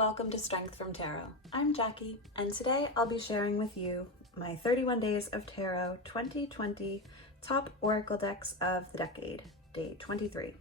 welcome to Strength from Tarot. I'm Jackie, and today I'll be sharing with you my 31 Days of Tarot 2020 top oracle decks of the decade, day 23.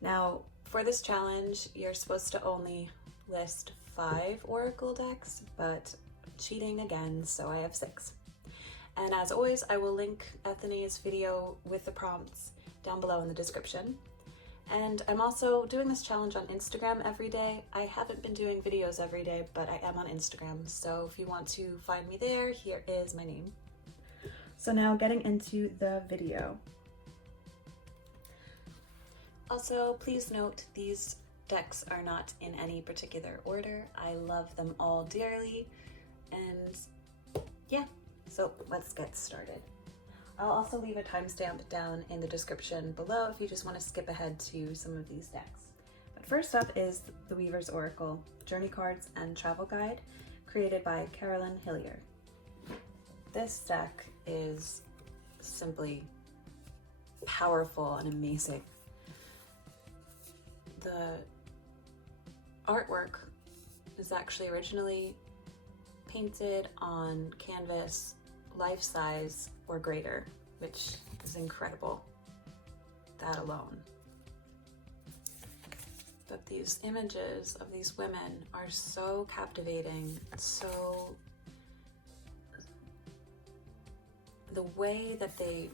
Now, for this challenge, you're supposed to only list 5 oracle decks, but cheating again, so I have 6. And as always, I will link Ethany's video with the prompts down below in the description. And I'm also doing this challenge on Instagram every day. I haven't been doing videos every day, but I am on Instagram. So if you want to find me there, here is my name. So now getting into the video. Also, please note these decks are not in any particular order. I love them all dearly. And yeah, so let's get started. I'll also leave a timestamp down in the description below if you just want to skip ahead to some of these decks. But first up is the Weaver's Oracle, Journey Cards and Travel Guide, created by Carolyn Hillier. This deck is simply powerful and amazing. The artwork is actually originally painted on canvas life-size or greater, which is incredible, that alone. But these images of these women are so captivating, so the way that they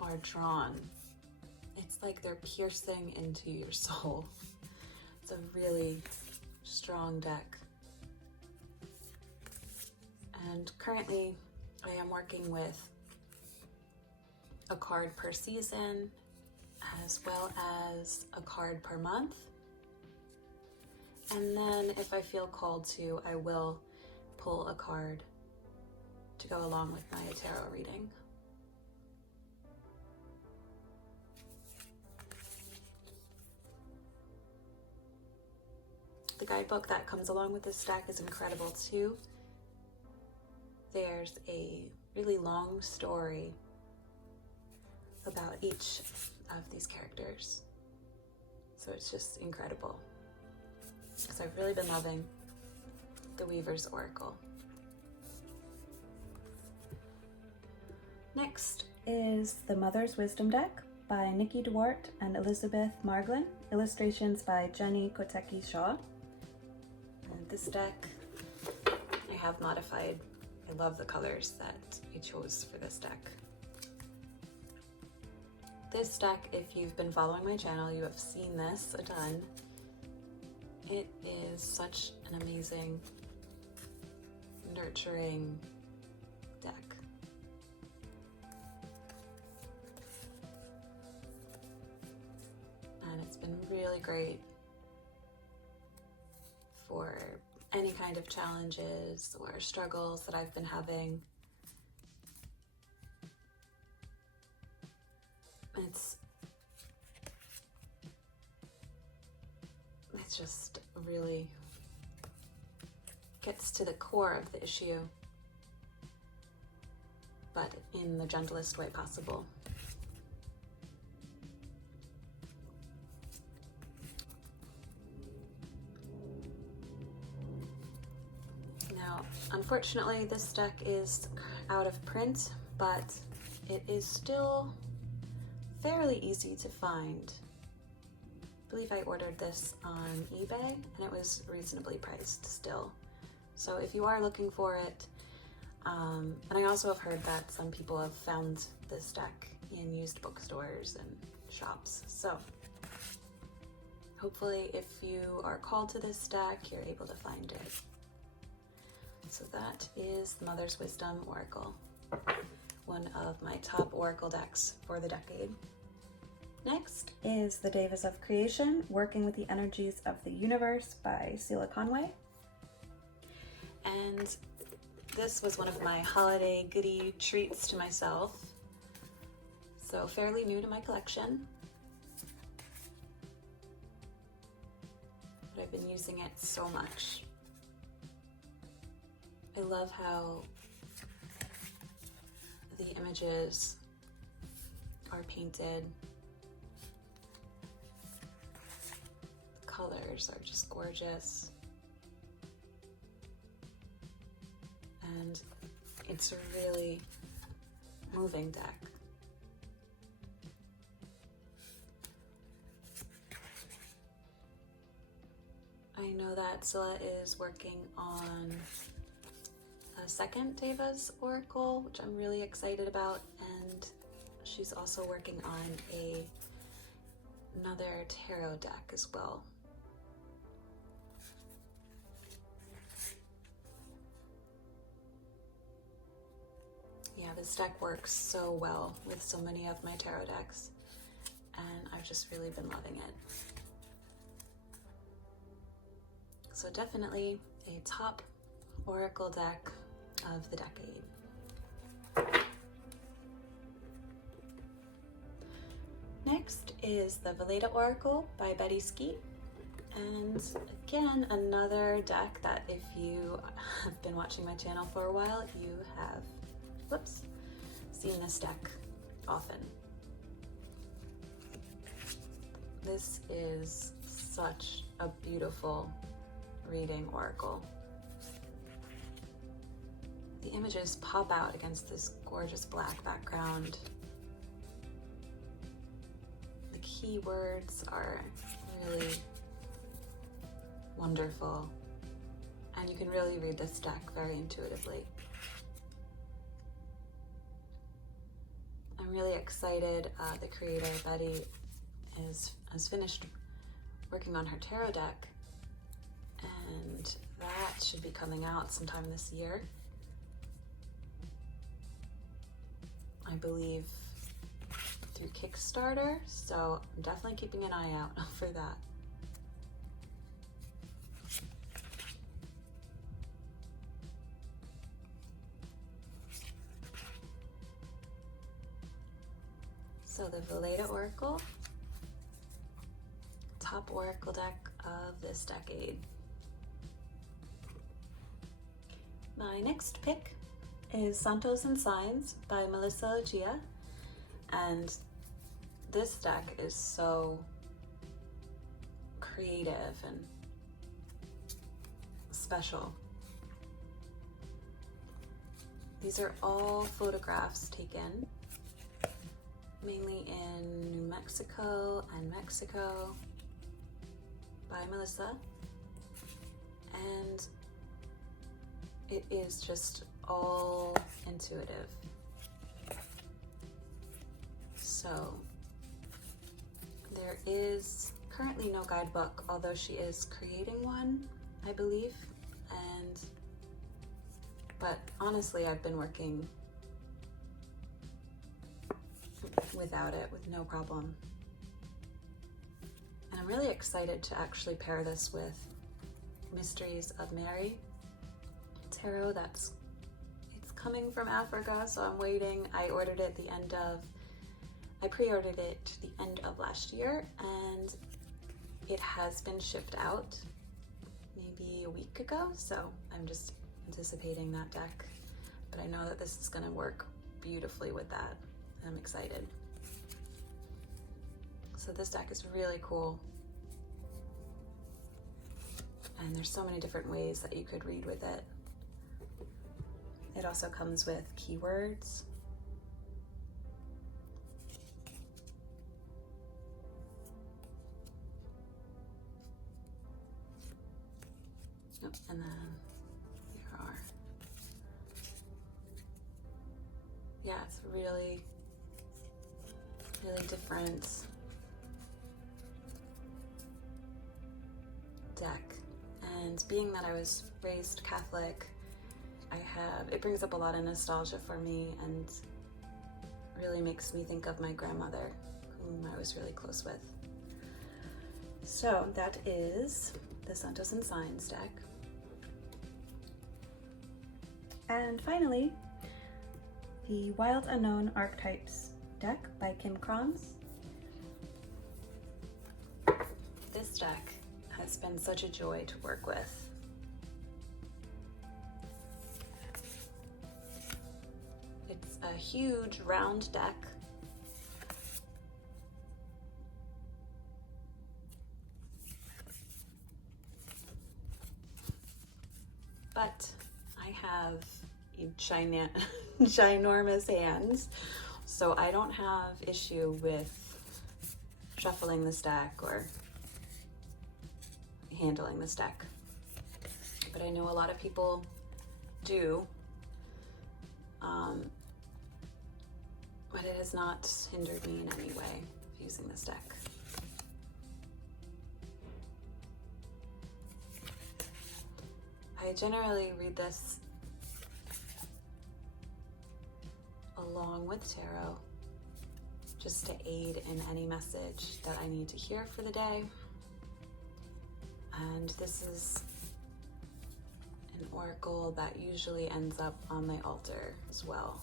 are drawn, it's like they're piercing into your soul. It's a really strong deck. And currently I am working with a card per season as well as a card per month. And then if I feel called to, I will pull a card to go along with my tarot reading. The guidebook that comes along with this deck is incredible too. There's a really long story about each of these characters. So it's just incredible. Because I've really been loving the Weaver's Oracle. Next is the Mother's Wisdom deck by Nikki Duarte and Elizabeth Marglin. Illustrations by Jenny Koteki-Shaw. And this deck I have modified. I love the colors that I chose for this deck. This deck, if you've been following my channel, you have seen this a ton. It is such an amazing, nurturing deck. And it's been really great for any kind of challenges or struggles that I've been having. It's just really gets to the core of the issue, but in the gentlest way possible. Now, unfortunately, this deck is out of print, but it is still fairly easy to find. I believe I ordered this on eBay and it was reasonably priced still. So if you are looking for it, and I also have heard that some people have found this deck in used bookstores and shops. So hopefully if you are called to this deck, you're able to find it. So that is the Mother's Wisdom Oracle, one of my top oracle decks for the decade. Next is the DEVAS of Creation, Working with the Energies of the Universe by Sheila Conway. And this was one of my holiday goodie treats to myself. So fairly new to my collection. But I've been using it so much. I love how the images are painted. The colors are just gorgeous. and it's a really moving deck. I know that Zilla is working on a second DEVAS Oracle, which I'm really excited about, and she's also working on another tarot deck as well. Yeah, this deck works so well with so many of my tarot decks, and I've just really been loving it. So definitely a top oracle deck of the decade. Next is the VELEDA Oracle by Betty Skeet. And again, another deck that if you have been watching my channel for a while, you have, seen this deck often. This is such a beautiful reading oracle. The images pop out against this gorgeous black background. The keywords are really wonderful, and you can really read this deck very intuitively. I'm really excited. The creator, Betty, has finished working on her tarot deck, and that should be coming out sometime this year. I believe through Kickstarter, so I'm definitely keeping an eye out for that. So the VELEDA Oracle, top oracle deck of this decade. My next pick is Santos and Signs by Melissa Gia, and this deck is so creative and special. These are all photographs taken mainly in New Mexico and Mexico by Melissa, and it is just all intuitive. So there is currently no guidebook, although she is creating one, I believe, but honestly I've been working without it with no problem. And I'm really excited to actually pair this with Mysteries of Mary tarot. It's coming from Africa, so I'm waiting. I ordered it I pre-ordered it the end of last year, and it has been shipped out maybe a week ago, so I'm just anticipating that deck. But I know that this is gonna work beautifully with that. I'm excited. So this deck is really cool. And there's so many different ways that you could read with it. It also comes with keywords. Oh, and then here are, yeah, it's really different deck. And being that I was raised Catholic, it brings up a lot of nostalgia for me and really makes me think of my grandmother, whom I was really close with. So that is the Santos and Signs deck. And finally, the Wild Unknown Archetypes deck by Kim Krams. This deck has been such a joy to work with. It's a huge round deck. But I have ginormous hands, so I don't have issue with shuffling this deck or handling this deck. But I know a lot of people do, but it has not hindered me in any way using this deck. I generally read this along with tarot, just to aid in any message that I need to hear for the day. And this is an oracle that usually ends up on my altar as well.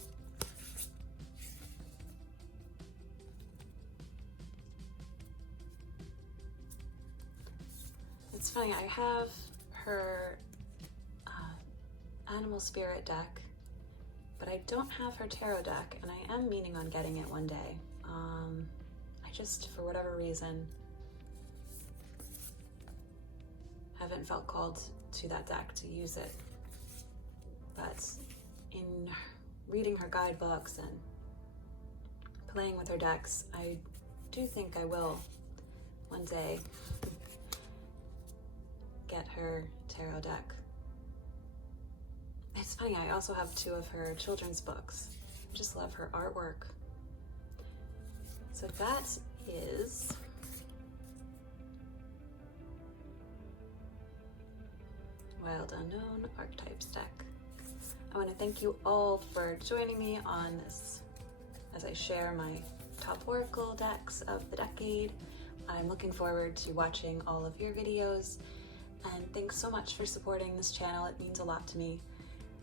It's funny, I have her animal spirit deck, but I don't have her tarot deck, and I am meaning on getting it one day. I just, for whatever reason, haven't felt called to that deck to use it. But in reading her guidebooks and playing with her decks, I do think I will one day get her tarot deck. It's funny, I also have 2 of her children's books. I just love her artwork. So that is Wild Unknown Archetypes deck. I want to thank you all for joining me on this as I share my top oracle decks of the decade. I'm looking forward to watching all of your videos, and thanks so much for supporting this channel. It means a lot to me.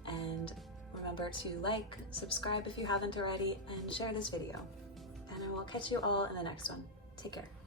And remember to like, subscribe if you haven't already, and share this video. And I will catch you all in the next one. Take care.